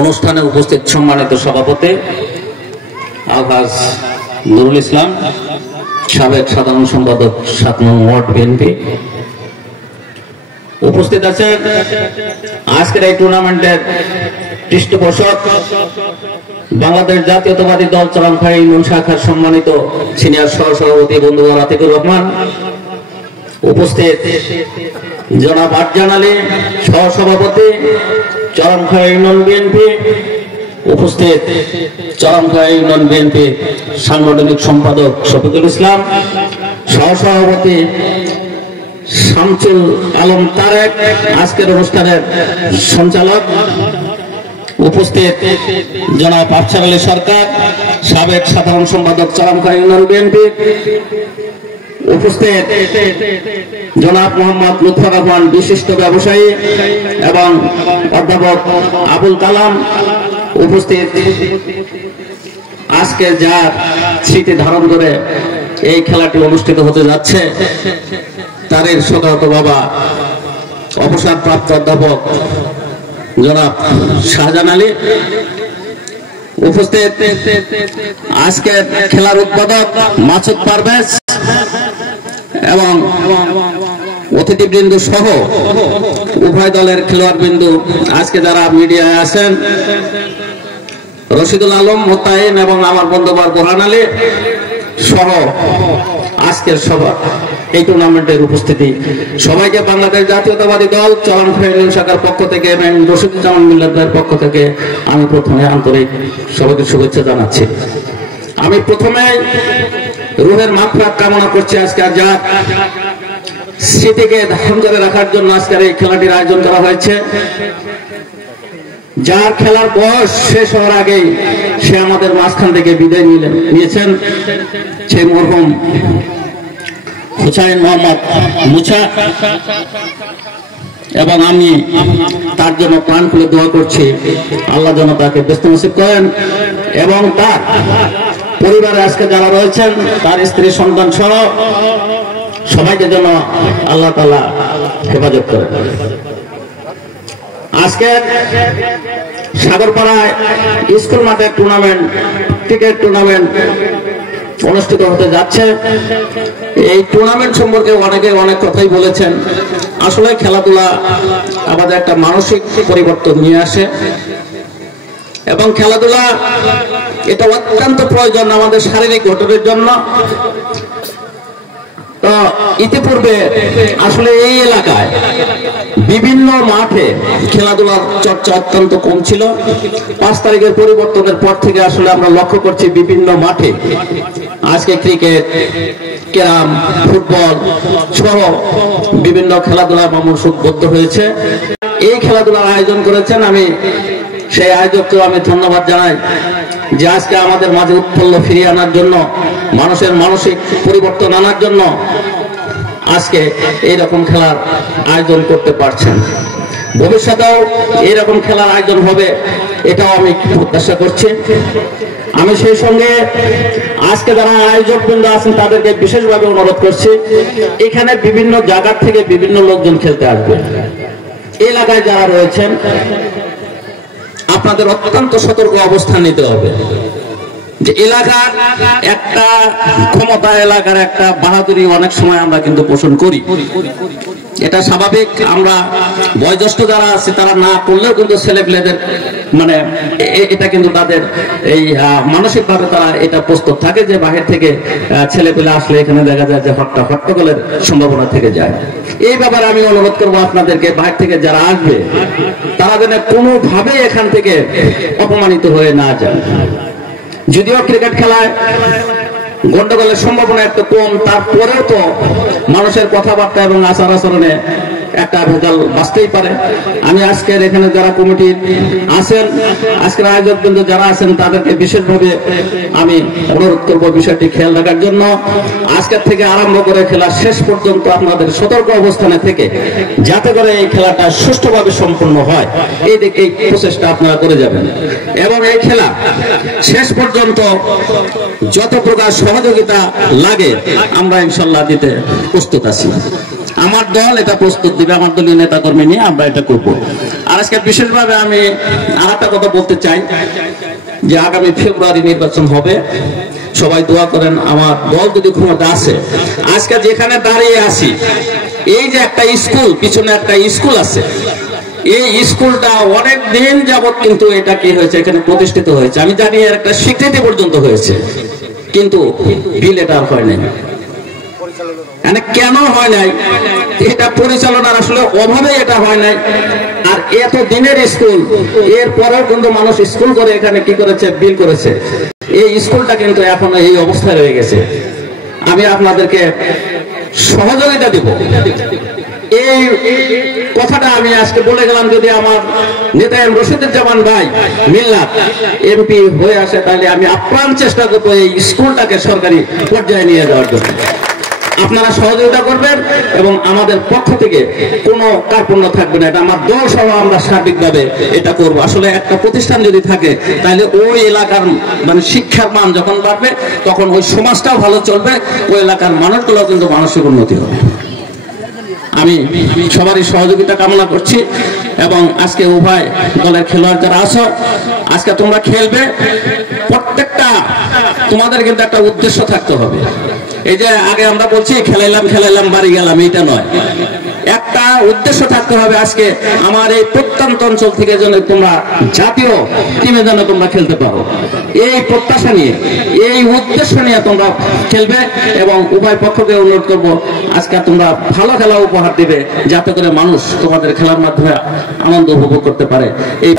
অনুষ্ঠানে উপস্থিত সম্মানিত সভাপতি আলহাজ নুরুল ইসলাম, সাবেক সাধারণ সম্পাদক ৭ নং ওয়ার্ড বিএনপি, উপস্থিত আছেন আজকের এই টুর্নামেন্টের পৃষ্ঠপোষক বাংলাদেশ জাতীয়তাবাদী দল চরমখাই ইউনিয়ন শাখার সম্মানিত সিনিয়র সহসভাপতি বন্ধু আতিকুর রহমান, উপস্থিত জনাব আরজান আলী সহসভাপতি চরমখাই ইউনিয়ন বিএনপি, উপস্থিত চরমখাই ইউনিয়ন বিএনপি সাংগঠনিক সম্পাদক শফিকুল ইসলাম, সহসভাপতি শামসুল আলম তারেক, আজকের অনুষ্ঠানের সঞ্চালক, উপস্থিত জনাব আফসার আলী সরকার, সাবেক সাধারণ সম্পাদক চরমখাই ইউনিয়ন বিএনপি, উপস্থিত জনাব মোহাম্মদ লুৎফর রহমান বিশিষ্ট ব্যবসায়ী এবং অধ্যাপক আবুল কালাম, উপস্থিত আজকে যার স্মৃতি ধারণ করে এই খেলাটি অনুষ্ঠিত হতে যাচ্ছে তাদের সদত বাবা অবসরপ্রাপ্ত অধ্যাপক জনাব শাহজাহান আলী, উপস্থিত আজকে খেলার উদ্বোধক মাসুদ পারভেজ এবং অতিথিবৃন্দ সহ উভয় দলের খেলোয়াড় বৃন্দ, আজকে যারা মিডিয়ায় আছেন রশিদুল আলম মোতায়েন এবং আমার বন্ধুবার বোরহান আলী সহ আজকের সভা এই টুর্নামেন্টের উপস্থিতি সবাইকে বাংলাদেশ জাতীয়তাবাদী দল চরমখাই ইউনিয়ন শাখার পক্ষ থেকে এবং রশিদুজ্জামান মিল্লাতের পক্ষ থেকে আমি প্রথমে আন্তরিক সবাইকে শুভেচ্ছা জানাচ্ছি। আমি প্রথমে রুহের মাগফিরাত কামনা করছি। আজকে যা স্মৃতিকে ধারণ করে রাখার জন্য আজকের এই খেলাটির আয়োজন করা হয়েছে, যার খেলার বয়স শেষ হওয়ার আগেই সে আমাদের মাঝখান থেকে বিদায় নিয়েছেন, সেই মরহুম হুসাইন মোহাম্মদ মুছা, এবং আমি তার জন্য প্রাণ খুলে দোয়া করছি আল্লাহ যেন তাকে ব্যস্ত নসিব করেন এবং তার পরিবারে আজকে যারা রয়েছেন তার স্ত্রী সন্তান সহ সবাইকে যেন আল্লাহ তাআলা হেফাজত করেন। আজকে সাগরপাড়ায় স্কুল মাঠের টুর্নামেন্ট, ক্রিকেট টুর্নামেন্ট অনুষ্ঠিত হতে যাচ্ছে। এই টুর্নামেন্ট সম্পর্কে অনেকে অনেক কথাই বলেছেন। আসলে খেলাধুলা আমাদের একটা মানসিক পরিবর্তন নিয়ে আসে এবং খেলাধুলা এটা অত্যন্ত প্রয়োজন আমাদের শারীরিক গঠনের জন্য। তো ইতিপূর্বে আসলে এই এলাকায় বিভিন্ন মাঠে খেলাধুলার চর্চা অত্যন্ত কম ছিল। 5 তারিখের পরিবর্তনের পর থেকে আসলে আমরা লক্ষ্য করছি বিভিন্ন মাঠে আজকে ক্রিকেট, ক্যারাম, ফুটবল সহ বিভিন্ন খেলাধুলার মানুষ উদ্বুদ্ধ হয়েছে। এই খেলাধুলার আয়োজন করেছেন, আমি সেই আয়োজককেও আমি ধন্যবাদ জানাই যে আজকে আমাদের মাঝে উৎফুল্ল ফিরিয়ে আনার জন্য, মানুষের মানসিক পরিবর্তন আনার জন্য আজকে এইরকম খেলার আয়োজন করতে পারছেন। ভবিষ্যতেও এইরকম খেলার আয়োজন হবে, এটাও আমি প্রত্যাশা করছি। আমি সেই সঙ্গে আজকে যারা আয়োজক বৃন্দ আছেন তাদেরকে বিশেষভাবে অনুরোধ করছি, এখানে বিভিন্ন জায়গা থেকে বিভিন্ন লোকজন খেলতে আসবে। এলাকায় যারা রয়েছেন আপনাদের অত্যন্ত সতর্ক অবস্থান নিতে হবে যে এলাকার একটা ক্ষমতা, এলাকার একটা বাহাদুরি অনেক সময় আমরা কিন্তু পোষণ করি, এটা স্বাভাবিক। আমরা বয়োজ্যেষ্ঠ যারা আছে তারা না করলেও কিন্তু ছেলেপেলেদের মানে এটা কিন্তু তাদের এই মানসিক ভাবে তারা এটা প্রস্তুত থাকে যে বাহির থেকে ছেলেপেলে আসলে এখানে দেখা যায় যে হট্টগোলের সম্ভাবনা থেকে যায়। এই ব্যাপারে আমি অনুরোধ করবো আপনাদেরকে, বাহির থেকে যারা আসবে তারা যেন কোনোভাবে এখান থেকে অপমানিত হয়ে না যায়। যদিও ক্রিকেট খেলায় গন্ডগোলের সম্ভাবনা একটু কম, তারপরেও তো মানুষের কথাবার্তা এবং আচার আচরণে একটা ভেজাল বাঁচতেই পারে। আমি আজকের এখানে যারা কমিটি আছেন, আজকের আয়োজক বৃন্দ যারা আছেন তাদেরকে বিশেষভাবে আমি অনুরোধ করবো বিষয়টি খেয়াল রাখার জন্য। আজকের থেকে আরম্ভ করে খেলা শেষ পর্যন্ত আপনাদের সতর্ক অবস্থানে থেকে যাতে করে এই খেলাটা সুষ্ঠুভাবে সম্পন্ন হয় এই প্রচেষ্টা আপনারা করে যাবেন। এবং এই খেলা শেষ পর্যন্ত যত প্রকার সহযোগিতা লাগে আমরা ইনশাল্লাহ দিতে প্রস্তুত আছি। আমার দল এটা প্রস্তুত দিবে, আমার দলীয় নেতা কর্মী নিয়ে আমরা এটা করব। আর আজকে বিশেষভাবে আমি আর একটা কথা বলতে চাই যে আগামী ফেব্রুয়ারি নির্বাচন হবে, সবাই দোয়া করেন আমার দল যদি ক্ষমতা আসে। আজকে যেখানে দাঁড়িয়ে আছি, এই যে একটা স্কুল, পিছনে একটা স্কুল আছে, এই স্কুলটা অনেক দিন যাবত কিন্তু এটা কি হয়েছে, এখানে প্রতিষ্ঠিত হয়েছে। আমি জানি এর একটা স্বীকৃতি পর্যন্ত হয়েছে, কিন্তু বিল এটা আর হয় নাই। কেন হয় নাই? এটা পরিচালনার আসলে অভাবে এটা হয় নাই। আর এত দিনের স্কুল, এর পরেও কিন্তু মানুষ স্কুল করে এখানে কি করেছে, বিল করেছে। এই স্কুলটা কিন্তু এখনো এই অবস্থায় রয়ে গেছে। আমি আপনাদেরকে সহযোগিতা দেব, এই কথাটা আমি আজকে বলে গেলাম। যদি আমার নেতা রশিদুজ্জামান ভাই মিল্লাত এমপি হয়ে আসে, তাহলে আমি আপ্রাণ চেষ্টা করবো এই স্কুলটাকে সরকারি পর্যায়ে নিয়ে যাওয়ার জন্য। আপনারা সহযোগিতা করবেন এবং আমাদের পক্ষ থেকে কোনো কার্পণ্য থাকবে না। এটা আমার দল সহ আমরা সার্বিকভাবে এটা করব। আসলে একটা প্রতিষ্ঠান যদি থাকে তাহলে ওই এলাকার মানে শিক্ষার মান যখন বাড়বে তখন ওই সমাজটাও ভালো চলবে, ওই এলাকার মানুষগুলো কিন্তু মানসিক উন্নতি হবে। আমি সবারই সহযোগিতা কামনা করছি। এবং আজকে উভয় দলের খেলোয়াড় যারা আছো, আজকে তোমরা খেলবে, প্রত্যেকটা তোমাদের কিন্তু একটা উদ্দেশ্য থাকতে হবে। এই যে আগে আমরা বলছি খেলাইলাম বাড়ি গেলাম, এইটা নয়, একটা উদ্দেশ্য থাকতে হবে। আজকে আমার এই প্রত্যন্ত অঞ্চল থেকে যেন তোমরা জাতীয় টিমে যেন তোমরা খেলতে পারো, এই প্রত্যাশা নিয়ে, এই উদ্দেশ্য নিয়ে তোমরা খেলবে। এবং উভয় পক্ষকে অনুরোধ করবো আজকে তোমরা ভালো খেলা উপহার দিবে, যাতে করে মানুষ তোমাদের খেলার মাধ্যমে আনন্দ উপভোগ করতে পারে। এই